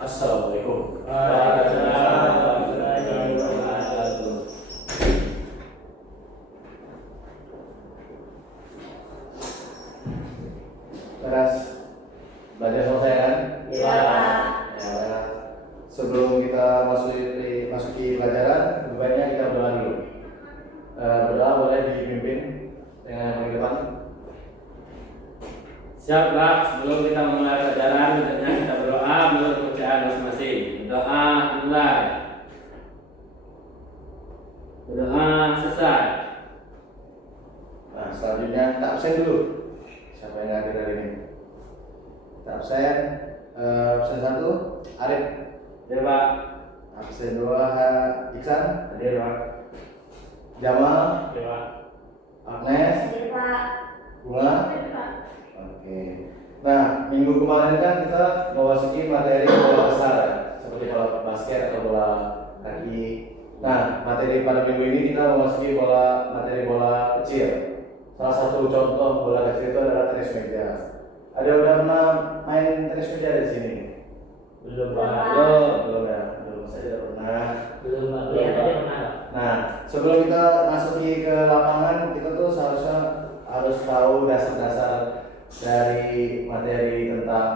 Assalamualaikum. Waalaikumsalam warahmatullahi wabarakatuh. Beres belajar selesai kan? Iya. Ya, sebelum kita masuki pelajaran, lebih baiknya kita berdoa dulu. Berdoa boleh dipimpin dengan yang depan. Siap Pak, sebelum kita memulai pelajaran, hendaknya kita berdoa menurut bacaan masing-masing. Doa mulai. Berdoa selesai. Nah, selanjutnya kita absen dulu. Siapa yang hadir hari ini? Kita absen. Absen 1, Arif. Ya Pak. Absen 2, Iksan. Hadir Pak. Jamal. Ya Pak. Agnes. Hadir Pak. Bunga. Hadir Pak. Oke. Nah, minggu kemarin kan kita memasuki materi bola besar ya, seperti bola basket atau bola kaki. Nah, materi pada minggu ini kita memasuki materi bola kecil. Salah satu contoh bola kecil itu adalah tenis meja. Ada yang udah pernah main tenis meja di sini? Belum Pak. Belum ya? Belum, saya tidak pernah. Belum Pak. Nah, sebelum kita masuki ke lapangan, kita tuh seharusnya harus tahu dasar-dasar dari materi tentang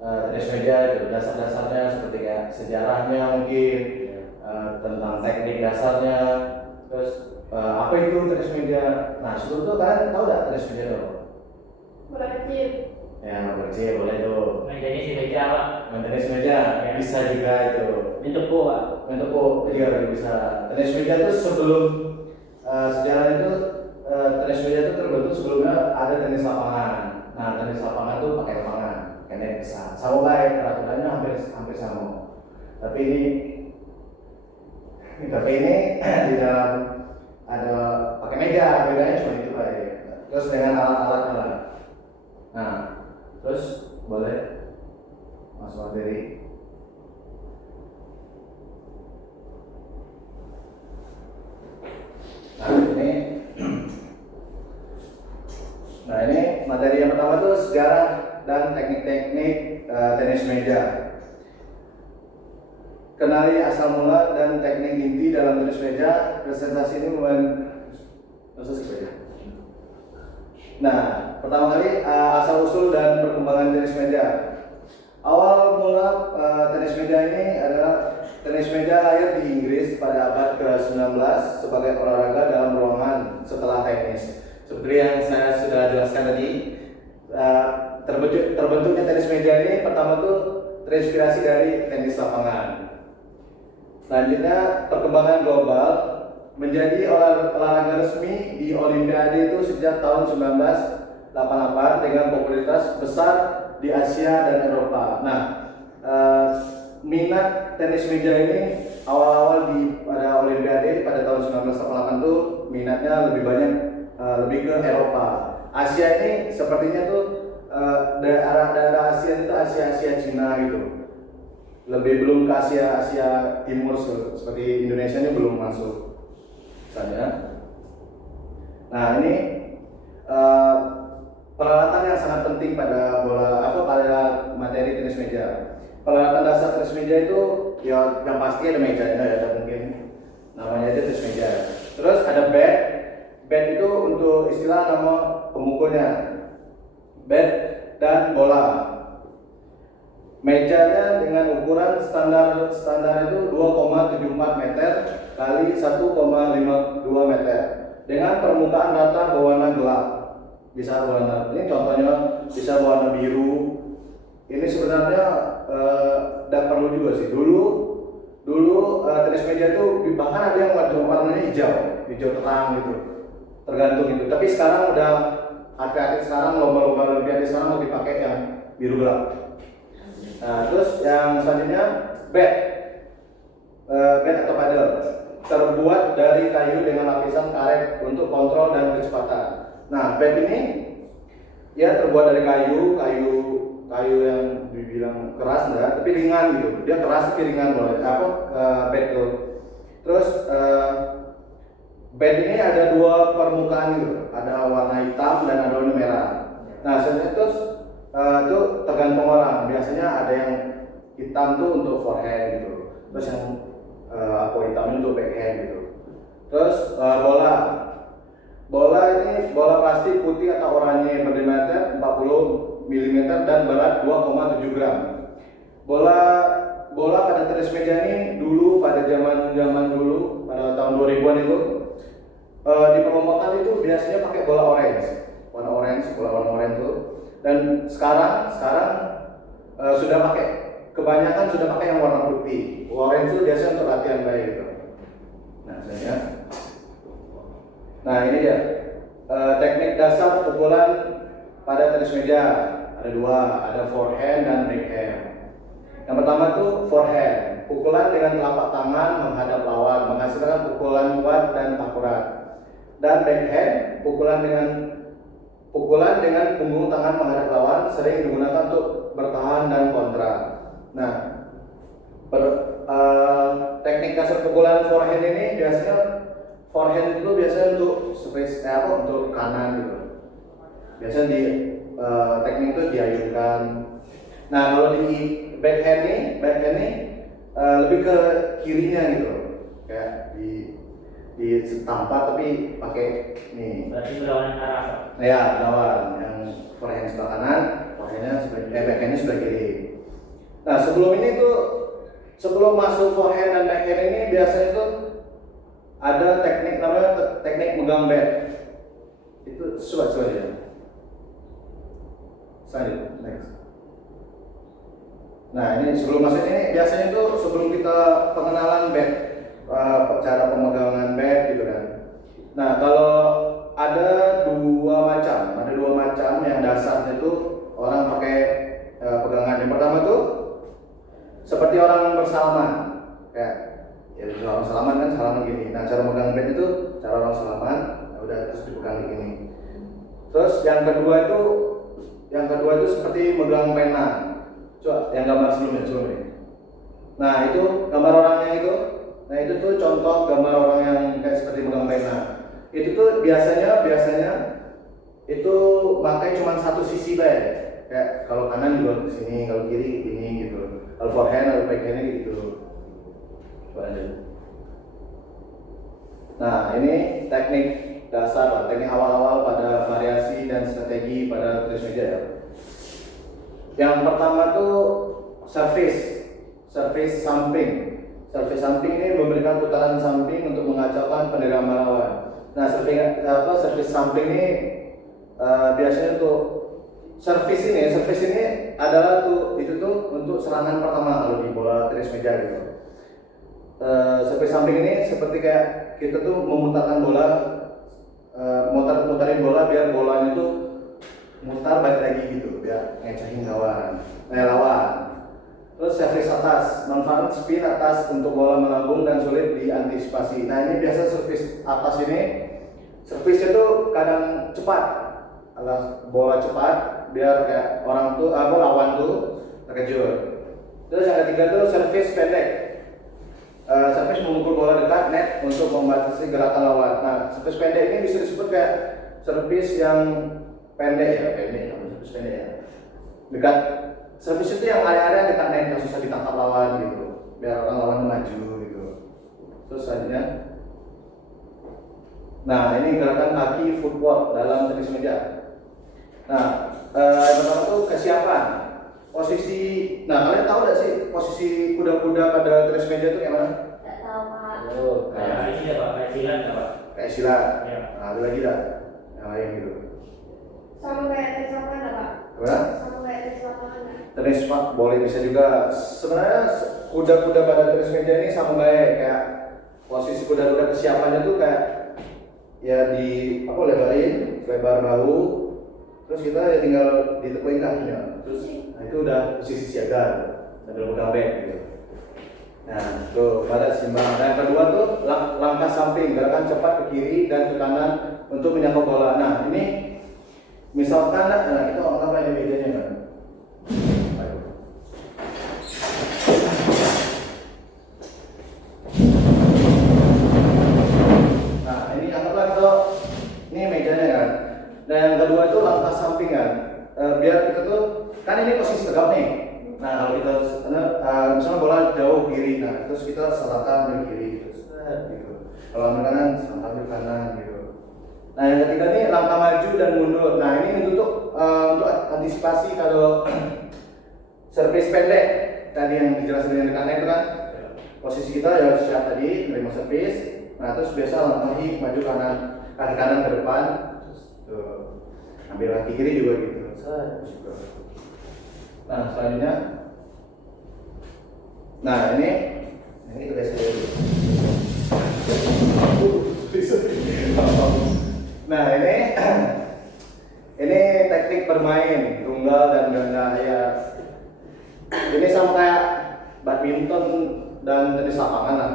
tenis meja itu. Dasar-dasarnya seperti kayak sejarahnya mungkin, tentang teknik dasarnya, terus apa itu tenis meja. Nah, sebelum itu kalian tahu nggak tenis meja itu? Bola kecil. Ya, kecil boleh tuh. Mejanya si meja Pak. Main tenis meja bisa juga itu. Ini tepuk Pak. Main tepuk juga bisa. Tenis meja itu sebelum sejarah itu tenis meja itu terbentuk sebelumnya ada tenis lapangan. Nah, tenis lapangan tuh pakai lapangan, pakai net besar. Sama baik, peraturannya hampir sama. Tapi ini di dalam ada pakai meja, bedanya cuma itu aja. Terus dengan alat-alatnya lah. Nah, terus boleh masuk materi. Nah ini materi yang pertama itu sejarah dan teknik-teknik tenis meja. Kenali asal mula dan teknik inti dalam tenis meja. Presentasi ini Nah, pertama kali asal usul dan perkembangan tenis meja. Awal mula tenis meja ini adalah tenis meja lahir di Inggris pada abad ke-19 sebagai olahraga dalam ruangan setelah tenis. Seperti yang saya sudah jelaskan tadi, terbentuknya tenis meja ini pertama tuh terinspirasi dari tenis lapangan. Selanjutnya perkembangan global menjadi olahraga resmi di Olimpiade itu sejak tahun 1988 dengan popularitas besar di Asia dan Eropa. Nah, minat tenis meja ini awal-awal pada Olimpiade pada tahun 1988 tuh minatnya lebih banyak lebih ke Eropa. Asia ini sepertinya tuh daerah Asia itu Asia Cina gitu. Lebih belum ke Asia Timur seperti Indonesia ini belum masuk saja. Nah, ini peralatan yang sangat penting pada pada materi tenis meja. Peralatan dasar tenis meja itu ya yang pasti ada mejanya ya, mungkin namanya itu tenis meja. Terus ada bat. Bat itu untuk istilah nama pemukulnya. Bat dan bola. Mejanya dengan ukuran standar itu 2,74 meter kali 1,52 meter dengan permukaan rata berwarna gelap. Bisa warna, ini contohnya bisa warna biru. Ini sebenarnya tidak perlu juga sih. Dulu tenis meja itu bahkan ada yang warnanya hijau terang gitu. Tergantung itu. Tapi sekarang udah atlet sekarang lomba-lomba Olimpiade sekarang mau dipakai yang biru gelap. Nah, terus yang selanjutnya bat atau paddle terbuat dari kayu dengan lapisan karet untuk kontrol dan kecepatan. Nah, bat ini ya terbuat dari kayu yang dibilang keras tapi ringan gitu. Dia keras tapi ringan boleh. Bat itu. Terus bat ini ada dua permukaan gitu. Ada warna hitam dan ada warna merah. Nah, sebenarnya itu tergantung orang. Biasanya ada yang hitam tuh untuk forehand gitu. Terus yang aku hitam ini untuk backhand gitu. Terus bola ini bola plastik putih atau oranye berdiameter 40 mm dan berat 2,7 gram. Bola pada tenis meja ini dulu pada zaman dulu pada tahun 2000-an itu diperlombakan itu biasanya pakai bola orange, bola warna orange itu. Dan sekarang sudah pakai, kebanyakan sudah pakai yang warna putih. Orange itu biasanya untuk latihan baik gitu. Nah ini dia teknik dasar pukulan pada tenis meja. Ada dua, ada forehand dan backhand. Yang pertama tuh forehand, pukulan dengan telapak tangan menghadap lawan menghasilkan pukulan kuat dan akurat. Dan backhand, pukulan dengan punggung tangan menghadap lawan sering digunakan untuk bertahan dan kontra. Nah, teknik dasar pukulan forehand ini biasanya forehand itu biasanya untuk untuk kanan gitu. Biasanya di teknik itu diayunkan. Nah, kalau di backhand ini lebih ke kirinya gitu, kayak di tampar tapi pakai nih. Berarti berlawanan arah. Ya, lawan yang forehand sebelah kanan, backhandnya sebelah kiri. Nah, sebelum masuk forehand dan backhand ini biasanya itu ada teknik namanya teknik megang bat. Itu coba ya. Next. Nah, ini sebelum masuk ini biasanya itu sebelum kita pengenalan bat, cara pemegangan bat gitu kan. Nah, kalau ada dua macam yang dasarnya itu orang pakai pegangan. Yang pertama tuh seperti orang bersalaman, kayak ya orang salaman kan salaman gini. Nah, cara megang bat itu cara orang salaman, udah terus dipegang gini. Terus yang kedua itu seperti megang pena. Coba yang gambar sebelumnya. Nah, itu gambar orangnya itu. Nah, itu tuh contoh gambar orang yang kayak seperti megang pena. Itu tuh biasanya itu pakai cuma satu sisi kayak kalau kanan juga ke sini, kalau kiri ini gitu. Kalau forehand atau backhandnya gitu. Coba aja. Nah, ini teknik dasar, teknik awal-awal pada variasi dan strategi pada tenis meja ya. Yang pertama tuh service samping. Service samping ini memberikan putaran samping untuk mengacaukan penerimaan lawan. Nah, service samping ini biasanya tuh service ini adalah itu tuh untuk serangan pertama kalau di bola tenis meja gitu. Service samping ini seperti kayak kita tuh memutarkan bola, mutarin bola biar bolanya tuh mutar balik lagi gitu, biar ngecahin lawan. Terus service atas, manfaat spin atas untuk bola melambung dan sulit diantisipasi. Nah, ini biasa service atas ini, service itu kadang cepat, bola cepat, biar kayak lawan tuh terkejut. Terus yang ketiga tuh service pendek. Service memukul bola dekat net untuk membatasi gerakan lawan. Nah, service pendek ini bisa disebut kayak service yang pendek ya. Dekat service itu yang area-area dekat net yang susah ditangkap lawan gitu, biar orang lawan maju gitu. Terus selanjutnya, nah ini gerakan kaki footwork dalam tenis meja. Nah, yang pertama tuh kesiapan posisi. Nah, kalian tahu nggak sih posisi kuda-kuda pada tenis meja itu kayak mana? Tidak tahu, Pak. Kayak ini ya Pak, kayak silat ya Pak. Kayak silat. Ya. Nah, ada lagi dah yang lain gitu. Sama kayak tenis lapangan, Pak. Gimana? Sama kayak tenis lapangan. Tenis pak boleh bisa juga. Sebenarnya kuda-kuda pada tenis meja ini sama baik, kayak posisi kuda-kuda kesiapannya tuh kayak ya lebar bahu, terus kita ya tinggal ditekuin kakinya, terus nah itu udah posisi siaga sambil pegang bat gitu. Nah, tuh pada simbang. Nah, yang kedua tuh langkah samping, gerakan cepat ke kiri dan ke kanan untuk menyangkut bola. Nah, ini misalkan kita anggap aja mejanya kan. Nah, ini anggaplah ini mejanya kan. Dan yang kedua itu langkah samping kan. Biar kita tuh kan ini posisi tegap nih. Nah, kalau kita kiri. Nah terus kita selatan ambil kiri terus gitu. Kalau ambil kanan selatan ambil kanan gitu. Nah yang ketiga nih langkah maju dan mundur. Nah ini untuk antisipasi kalau servis pendek tadi yang dijelaskan dengan rekan itu kan, posisi kita ya siap tadi menerima servis. Nah terus biasa langkahi maju kanan, kaki kanan ke depan, terus tuh, ambil kaki kiri juga gitu. Nah selanjutnya, nah ini tugas saya dulu. Nah ini teknik bermain tunggal dan ganda ya. Ini sama kayak badminton dan tenis lapangan lah.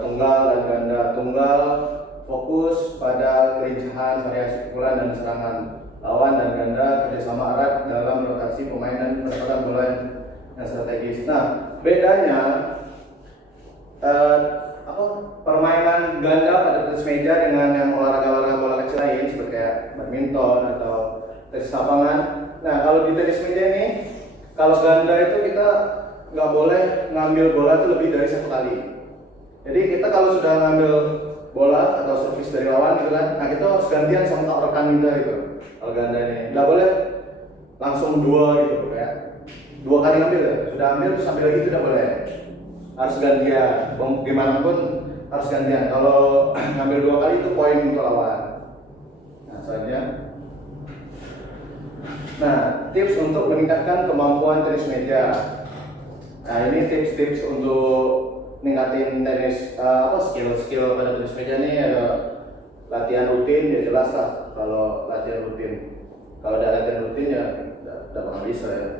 Tunggal dan ganda. Tunggal fokus pada kelincahan, variasi pukulan dan serangan lawan, dan ganda kerjasama erat dalam rotasi pemain dan penempatan bola yang strategis. Nah bedanya permainan ganda pada tenis meja dengan yang olahraga bola kecil lain seperti kayak badminton atau tenis lapangan. Nah kalau di tenis meja ini, kalau ganda itu kita nggak boleh ngambil bola itu lebih dari 1 kali. Jadi kita kalau sudah ngambil bola atau servis dari lawan gitu kan, nah kita harus gantian sama rekan kita gitu. Kalau ganda ini nggak boleh langsung 2 gitu kayak 2 kali ngambil ya. Sudah ambil terus ambil lagi itu tidak boleh. Harus gantian, gimana pun harus gantian. Kalau ngambil 2 kali itu poin untuk lawan. Nah selanjutnya, nah tips untuk meningkatkan kemampuan tenis meja. Nah ini tips-tips untuk ningkatin tenis skill pada tenis meja nih. Ada latihan rutin ya jelas lah. Kalau latihan rutin, kalau ada latihan rutin ya tidak bakal bisa ya.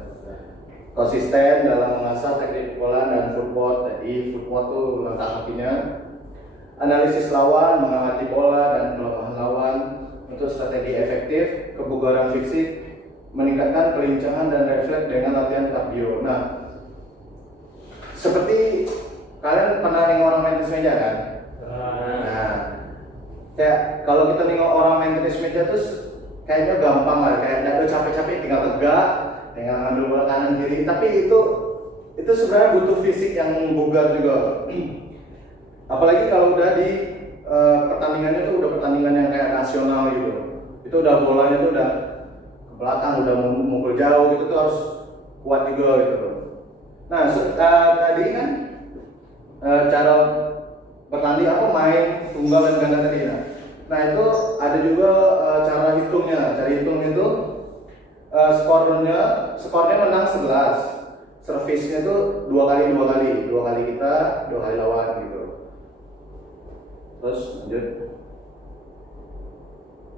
Konsisten dalam mengasah teknik pukulan dan footwork. Jadi footwork itu langkah kakinya. Analisis lawan, mengamati bola dan kelemahan lawan untuk strategi efektif. Kebugaran fisik, meningkatkan kelincahan dan refleks dengan latihan kardio. Nah, seperti kalian pernah nengok orang main tenis meja kan? Nah, kayak kalau kita nengok orang main tenis meja terus kayaknya gampang lah, kayak nggak ada capek-capek, tinggal tegak, tinggal ngambil bola kanan kiri. Tapi itu sebenarnya butuh fisik yang bugar juga. Apalagi kalau udah di pertandingannya tuh udah pertandingan yang kayak nasional gitu. Itu udah bolanya tuh udah ke belakang, udah mukul jauh gitu tuh harus kuat juga gitu. Nah, tadi kan cara bertanding main tunggal dan ganda tadi. Nah itu ada juga cara hitungnya. Cara hitung itu skornya menang 11. Servisnya itu 2 kali kita, 2 kali lawan gitu. Terus lanjut.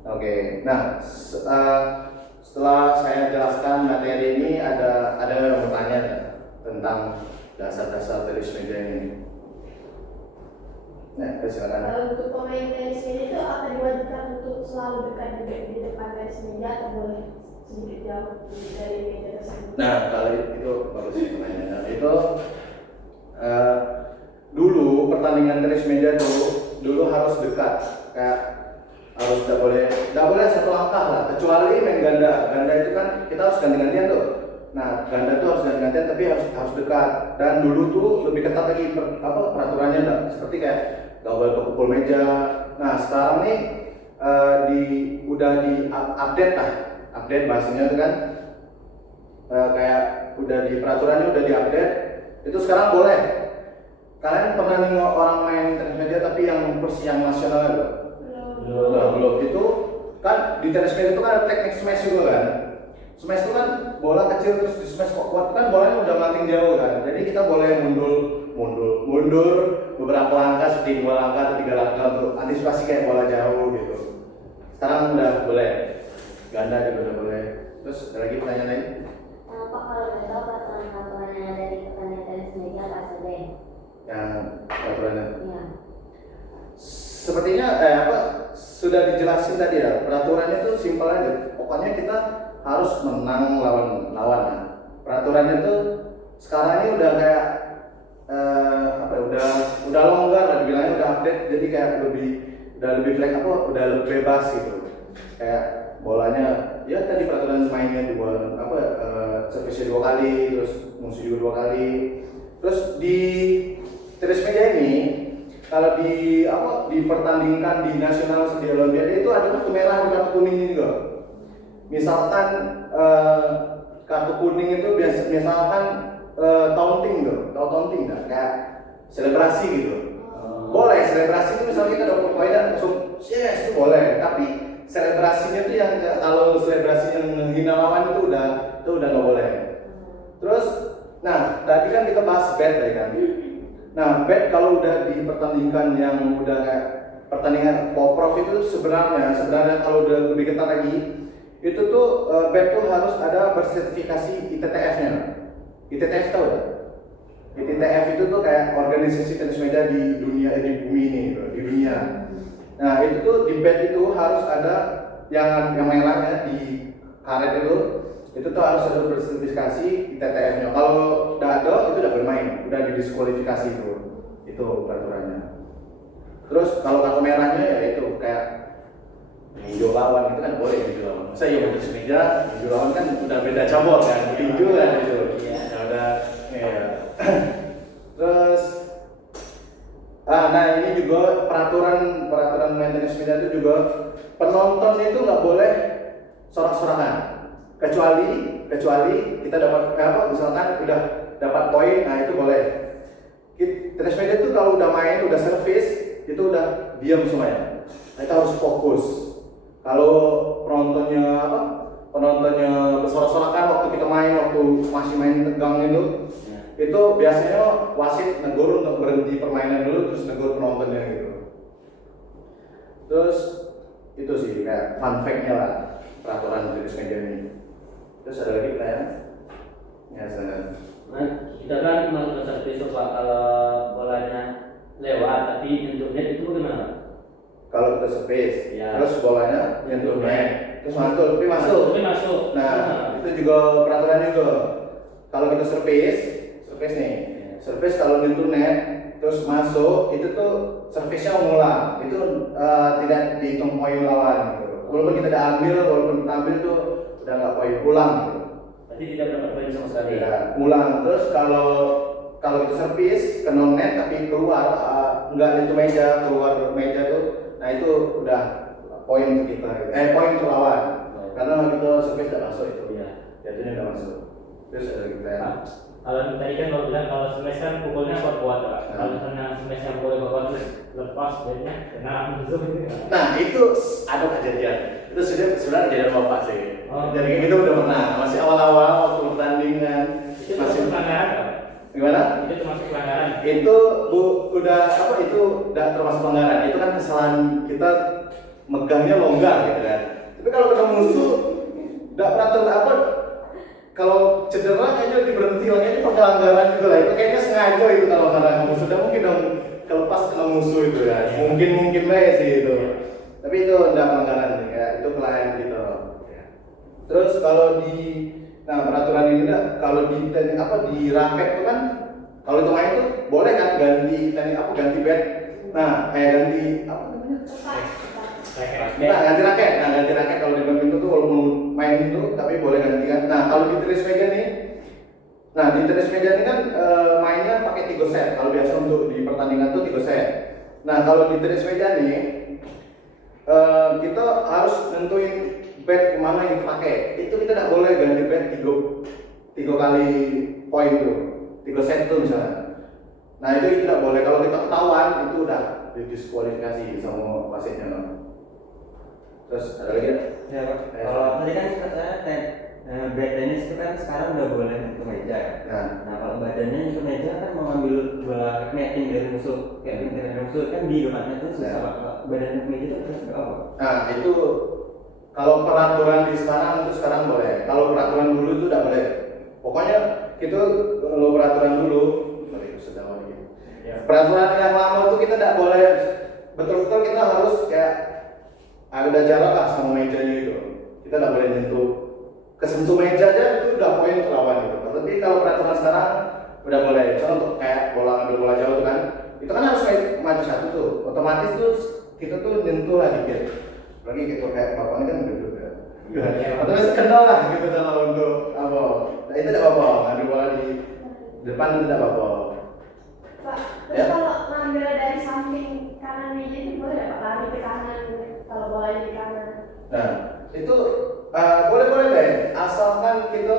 Oke. Nah setelah saya jelaskan materi ini, ada yang bertanya tentang dasar-dasar tenis meja ini. Nah, silakan. Untuk pemain tenis meja itu apa diwajibkan untuk selalu dekat di depan tenis meja atau boleh sedikit jauh dari meja tersebut? Nah, kalau itu bagus pertanyaannya. Itu dulu pertandingan tenis meja dulu harus dekat, kayak harus tidak boleh 1 langkah lah, kecuali main ganda. Ganda itu kan kita harus ganti-gantian tuh. Nah, ganda tuh harus ganti-gantian tapi harus dekat. Dan dulu tuh lebih ketat lagi peraturannya, seperti kayak gak boleh pukul meja. Nah, sekarang nih udah update bahasanya itu kan, kayak udah di peraturannya udah diupdate. Itu sekarang boleh. Kalian pernah nengok orang main tenis meja tapi yang nasional itu? Belum. Itu kan di tenis meja itu kan ada teknik smash juga kan. Smash itu kan bola kecil terus di smash kok kuat kan, bolanya udah makin jauh kan. Jadi kita boleh mundur beberapa langkah, seperti 2 langkah atau 3 langkah untuk antisipasi kayak bola jauh gitu. Sekarang udah boleh. Ganda juga udah boleh. Terus ada lagi pertanyaan lain? Pak, kalau boleh tahu peraturan yang ada di pertandingan tenis meja apa saja? Yang peraturannya? Iya. Sepertinya sudah dijelasin tadi ya. Peraturannya itu simpel aja. Pokoknya kita harus menang lawan. Peraturannya tuh sekarang ini udah kayak udah longgar lah dibilangnya, udah update, jadi kayak udah lebih udah lebih bebas gitu. Kayak bolanya ya tadi peraturan mainnya juga servisnya 2 kali, terus musuh juga 2 kali. Terus di kalau dipertandingkan di nasional di Olimpiade itu ada kartu merah dan kartu kuningnya juga. Misalkan kartu kuning itu misalkan taunting tuh, tahu taunting nggak? Kayak selebrasi gitu. Boleh selebrasi itu misalnya kita dapat poin dan langsung yes itu boleh. Tapi selebrasinya itu yang kalau selebrasi yang menghina lawan itu udah nggak boleh. Terus, nah tadi kan kita bahas bet tadi kan. Nah, bet kalau udah dipertandingkan yang udah kayak pertandingan Poprov itu sebenarnya kalau udah lebih ketat lagi, itu tuh bet tuh harus ada bersertifikasi ITTF-nya. ITTF tahu ya? ITTF itu tuh kayak organisasi tenis meja di dunia di bumi ini gitu, di dunia. Nah, itu tuh di bet itu harus ada yang merahnya di karet itu tuh harus ada bersertifikasi ITTF-nya. Kalau udah ada itu udah bermain, udah didiskualifikasi itu peraturannya. Terus kalau kartu merahnya ya itu kayak tinju lawan itu kan boleh tinju lawan. Masa ya tenis meja tinju lawan kan udah beda cabur kan, tinju kan itu. Ya udah ya. Terus nah ini juga peraturan main tenis meja itu juga penonton itu nggak boleh sorak-sorangan. Kecuali kita dapat misalkan udah dapat poin, nah itu boleh. Tenis meja itu kalau udah main, udah servis, itu udah diam semuanya. Nah, itu harus fokus. Kalau penontonnya bersorak-sorakan waktu kita main, waktu masih main tegang itu biasanya wasit negur untuk berhenti permainan dulu, terus negur penontonnya gitu. Terus itu sih kayak fun fact-nya lah peraturan tenis meja ini. Terus ada lagi pertanyaan? Ya, silakan. Nah, kita kan masuk ke servis Pak, kalau bolanya lewat tapi nyentuh net itu bagaimana? Kalau kita servis, ya. Terus bolanya nyentuh net, terus masuk. Nah, itu juga peraturan juga. Kalau kita servis nih, servis kalau nyentuh net, terus masuk, itu tuh servisnya mengulang, itu tidak dihitung poin lawan. Gitu. Walaupun kita udah ambil tuh udah nggak poin ulang gitu. Berarti tidak dapat poin sama sekali. Ya, ulang. Terus kalau kita servis kena net tapi keluar nggak nyentuh meja, keluar meja tuh, nah itu udah poin untuk kita. Poin untuk lawan. Karena kita servis nggak masuk itu. Ya. Jatuhnya nggak masuk. Terus ada kita. Kalau tadi kan kalau bilang kalau smash kan pukulnya kuat-kuat Pak. Kalau misalnya smash yang boleh kuat terus lepas bednya kena musuh itu. Nah itu ada kejadian. Itu sebenarnya kejadian bapak sih. Jadi itu udah pernah. Masih awal-awal waktu pertandingan. Itu masih pelanggaran Pak. Gimana? Itu termasuk pelanggaran. Itu itu udah termasuk pelanggaran. Itu kan kesalahan kita megangnya longgar gitu kan. Tapi kalau ketemu musuh nggak peraturan kalau cedera kayaknya diberhenti lagi, ini pelanggaran juga lah. Itu kayaknya sengaja itu kalau karena musuh. Sudah mungkin dong kelepas kena musuh itu ya. Mungkin baik sih itu. Tapi itu udah pelanggaran sih ya. Itu kelainan gitu. Terus kalau peraturan ini kalau di raket itu kan kalau itu main tuh boleh kan ganti bet. Nah, ganti apa namanya? Ganti raket kalau di badminton tuh walaupun main itu tapi boleh ganti kan. Nah, kalau di tenis meja nih, di tenis meja ini kan mainnya pakai 3 set. Kalau biasa untuk di pertandingan tuh 3 set. Nah, kalau di tenis meja nih kita harus nentuin bet kemana yang dipakai. Itu kita tidak boleh ganti bet 3 kali poin tuh, 3 set tuh misalnya. Nah, itu tidak boleh. Kalau kita ketahuan itu udah didiskualifikasi sama wasitnya. Terus ada lagi? Ya Pak. Kalau tadi kan katanya bet tenis itu kan sekarang udah boleh untuk meja ya. Nah kalau badannya untuk meja kan mau ngambil bola netting dari musuh, kayak pintar dari musuh kan di depannya itu susah Pak. Badan untuk meja itu terus apa? Nah itu kalau peraturan di sekarang boleh. Kalau peraturan dulu itu tidak boleh. Pokoknya itu kalau peraturan dulu, peraturan yang lama itu kita tidak boleh. Betul-betul kita harus kayak ada jarak lah sama mejanya itu. Kita tidak boleh nyentuh, kesentuh meja aja itu udah poin untuk lawan gitu. Tapi kalau peraturan sekarang udah boleh. Misalnya untuk kayak ngambil bola jauh itu kan harus maju satu tuh. Otomatis tuh kita tuh nyentuh lah dikit. Lagi gitu kayak bapak ini kan duduk ya. Otomatis kenal lah gitu kalau untuk apa. Nah itu tidak apa-apa. Ada bola di depan itu tidak apa-apa. Pak, terus kalau mengambil dari samping kanan meja itu boleh nggak Pak? Lari ke kanan kalau bolanya di kanan. Nah, itu boleh deh, asalkan kita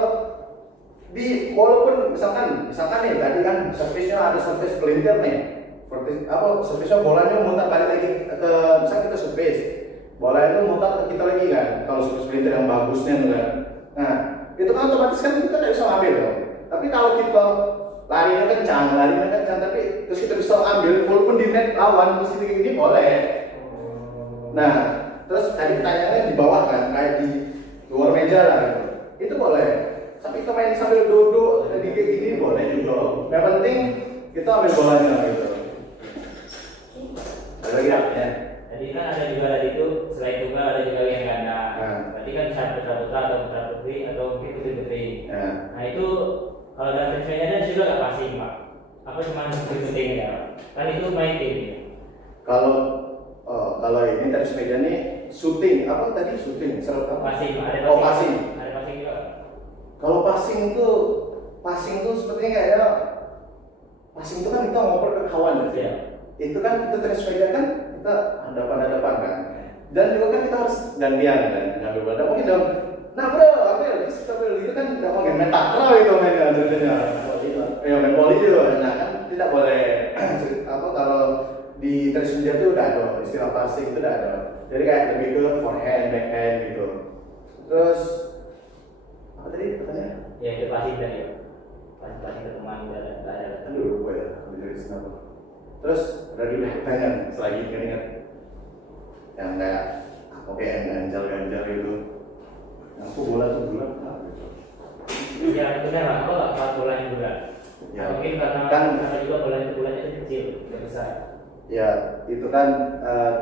walaupun misalkan nih tadi kan service-nya ada service pelintir nih, service-nya bolanya mutar balik lagi ke misalnya kita service, bola itu mutar ke kita lagi kan, kalau service pelintir yang bagusnya tuh kan. Nah, itu kan otomatis kan kita nggak bisa ambil dong. Tapi kalau kita larinya kencang, tapi terus kita bisa ambil walaupun di net lawan terus ini boleh. Nah, terus tadi pertanyaannya di bawah kan, kayak di luar meja lah gitu. Itu boleh. Tapi kita main sambil duduk, jadi kayak gini boleh juga. Yang penting kita ambil bolanya gitu. Ada lagi apa ya? Jadi kan ada juga dari itu, selain tunggal ada juga yang ganda. Berarti kan bisa putra-putra atau putra-putri atau mungkin putri-putri. Nah itu kalau dalam tenis meja ada juga nggak passing Pak? Apa cuma putri-putri ya? Kan itu main tim. Kalau ini tenis meja nih shooting, apa tadi shooting? Passing, ada passing. Oh passing. Ada passing juga. Kalau passing tuh sepertinya kayak passing itu kan kita ngoper ke kawan gitu ya. Itu kan kita tenis meja kan kita hadapan kan. Dan juga kan kita harus gantian kan, ngambil bola. Mungkin dong, nah bro, ambil, kita ambil itu kan nggak mau main takraw itu mainnya jadinya. Ya main volley itu, nah kan tidak boleh. Kalau di tenis meja itu udah ada istilah passing itu udah ada. Jadi kayak lebih ke forehand, backhand gitu. Terus apa tadi pertanyaan? Ya itu passing tadi. Passing ke teman udah ada. Aduh, lupa ya, dari kenapa. Terus ada juga pertanyaan selagi ingat yang kayak yang ganjal itu. Yang aku bola tuh bulat gitu. Ya itu kan lah, kalau nggak bolanya juga. Ya, mungkin karena juga bolanya itu kecil, tidak besar. Ya, itu kan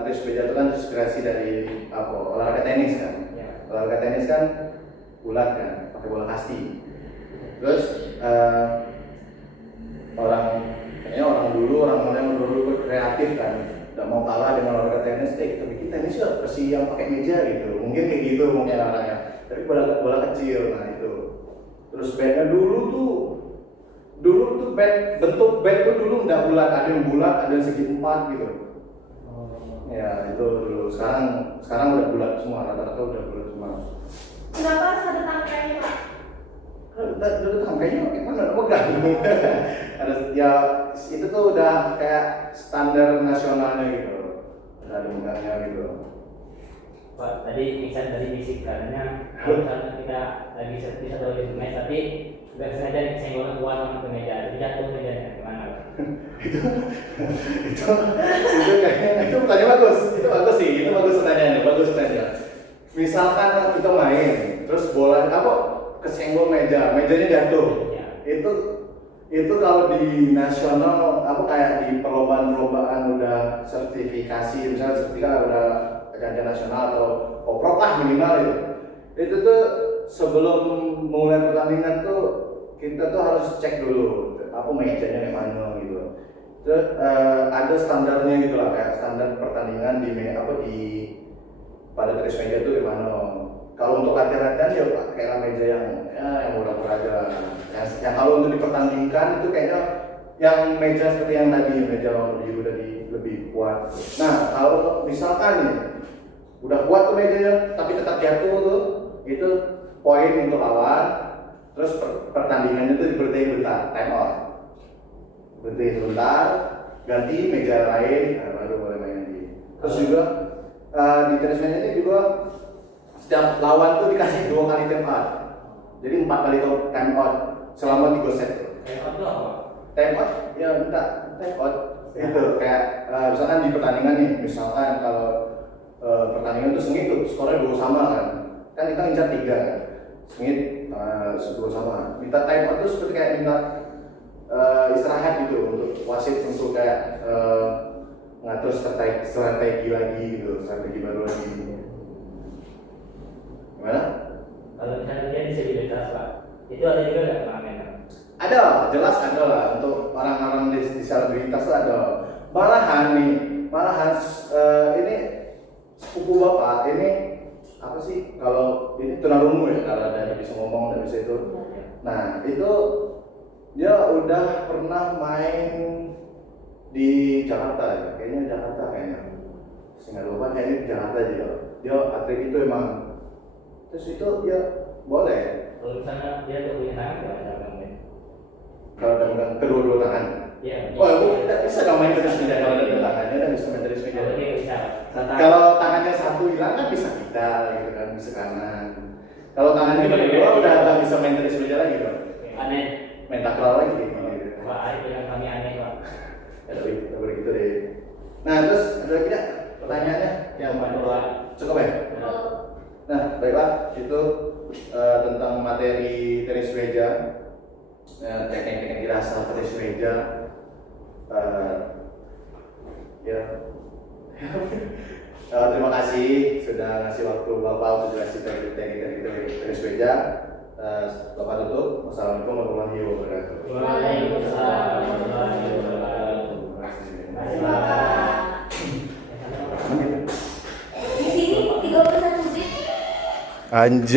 tenis meja itu kan inspirasi dari olahraga tenis kan. Ya. Olahraga tenis kan bulat kan, pakai bola kasti. Terus orang dulu kreatif kan, nggak mau kalah dengan olahraga tenis. Kita bikin tenis ya versi yang pakai meja gitu. Mungkin kayak gitu mungkin olahraga. Tapi bola kecil, nah itu. Terus batnya dulu tuh bentuk bat tuh dulu nggak bulat, ada yang bulat, ada yang segi 4 gitu. Ya itu dulu. Sekarang udah bulat semua, rata-rata udah bulat semua. Kenapa harus ada tangkainya Pak? Dulu tangkainya gimana? Megang. Ada ya itu tuh udah kayak standar nasionalnya gitu. Udah ada megangnya gitu. Pak, tadi Iksan tadi bisik katanya kalau misalnya kita lagi servis atau lagi bermain tapi nggak sengaja senggolnya kuat sama ke meja, jadi jatuh mejanya gimana Pak? itu kayaknya itu pertanyaan bagus. Itu bagus pertanyaannya. Misalkan kita main, terus bola kesenggol mejanya jatuh. Ya. Itu kalau di nasional kayak di perlombaan udah sertifikasi, misalnya sertifikat udah kancah nasional atau oprok lah minimal itu tuh sebelum mulai pertandingan tuh kita tuh harus cek dulu mejanya kayak mana gitu. Terus ada standarnya gitu lah, kayak standar pertandingan pada tenis meja tuh gimana. Kalau untuk latihan ya pakai meja yang murah-murah aja. Yang kalau untuk dipertandingkan itu kayaknya yang meja seperti yang tadi, meja biru tadi lebih kuat. Nah kalau misalkan nih udah kuat tuh mejanya tapi tetap jatuh tuh, itu poin untuk lawan. Terus pertandingannya tuh berhenti bentar, time out. Berhenti sebentar, ganti meja lain, baru boleh main lagi. Terus juga di tenis meja ini juga setiap lawan tuh dikasih 2 kali time out. Jadi 4 kali time out selama 3 set. Time out itu apa? Time out ya time out itu kayak misalkan di pertandingan nih, misalkan kalau pertandingan itu sengit tuh skornya 2 sama kan kita ngincar 3 kan, sengit 2 sama. Minta time out itu seperti kayak minta istirahat gitu untuk wasit untuk kayak ngatur strategi lagi gitu, strategi baru lagi. Gimana? Kalau misalnya dia disabilitas Pak, itu ada juga nggak turnamen? Ada, jelas ada lah untuk orang-orang disabilitas tuh ada. Malahan ini sepupu bapak ini apa sih, kalau ini tunarungu ya, kalau ada bisa ngomong, ada bisa itu. Nah itu dia udah pernah main di Jakarta ya, kayaknya Jakarta kayaknya. Sehingga lupa kayaknya di Jakarta dia atlet itu emang. Terus itu ya boleh. Kalau misalnya dia tuh punya tangan nggak ada kan? Kalau dengan kedua-dua tangan. Iya. Oh, itu tidak bisa nggak main tenis meja kalau kedua tangannya, dan bisa main tenis meja. Kalau dia bisa. Kalau tangannya satu hilang kan bisa kita gitu kan, bisa kanan. Kalau tangannya kedua udah nggak bisa main tenis meja lagi dong. Aneh. Main takraw lagi gitu. Pak Arif bilang kami aneh pak. Ya tapi begitu deh. Nah terus ada lagi nggak pertanyaannya? Yang Kedua. cukup ya? Nah baiklah itu tentang materi tenis meja, teknik-teknik dasar tenis meja. Ya. Terima kasih sudah ngasih waktu Bapak untuk jelasin teknik-teknik tenis meja. Bapak tutup. Wassalamualaikum warahmatullahi wabarakatuh. Waalaikumsalam warahmatullahi wabarakatuh. Terima Terima kasih. kasih. Di sini 31 menit. Anjay.